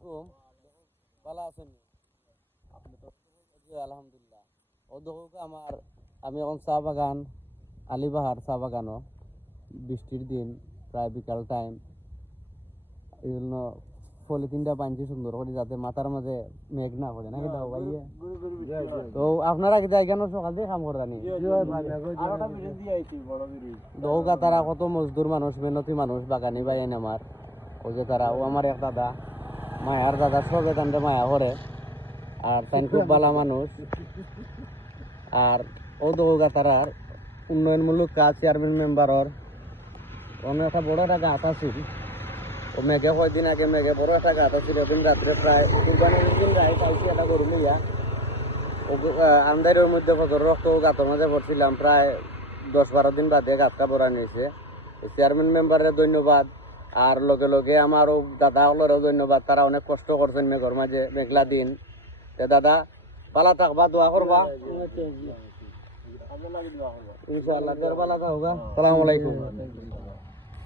আলাইকুম, ভালো আছেন? আপনি তো? জি আলহামদুলিল্লাহ। ও দেখো আমার, আমি এখন চা বাগান, আলিবাহার চা বাগানও, বৃষ্টির দিন, প্রায় বিকাল টাইম, এই জন্য পলিথিনটা বানছি সুন্দর করে যাতে মাথার মাঝে মেঘ না পড়ে নাকি দাও ভাই। তো আপনারা কি এখানে সকাল থেকে কাম করেন? দৌকা তারা কত মজদুর মানুষ, মেহনতি মানুষ, বাগানি ভাই আমার, ওই যে তারা, ও আমার এক দাদা, মায়ার দাদা, সবে তান্ডে মায়া করে, আর তাই খুব ভালো মানুষ। আর ও দৌকা তারার উন্নয়নমূলক কাজ চেয়ারম্যান মেম্বারর অনেক একটা বড় একটা গাছ আছিল। ও মেঘে কয়দিন আগে মেঘে বড় একটা গাছ আছিল, ওদিন রাত্রে প্রায় কুরবানির দিন রায় পাইছি একটা গরু লইয়া। ও আন্দারের মধ্যে কত রক্ত গাতের মাঝে পড়ছিলাম, প্রায় 10-12 দিন বাদে গাছটা বড়া নিয়েছে। চেয়ারম্যান মেম্বারের ধন্যবাদ, আর লগে লগে আমার ও দাদা হলেরও ধন্যবাদ, তারা অনেক কষ্ট করছেন মেঘর মাঝে মেঘলা দিন। দাদা পালা থাকবা, দোয়া করবা ইনশাআল্লাহ, ভালা থাকবা। আসসালামু আলাইকুম।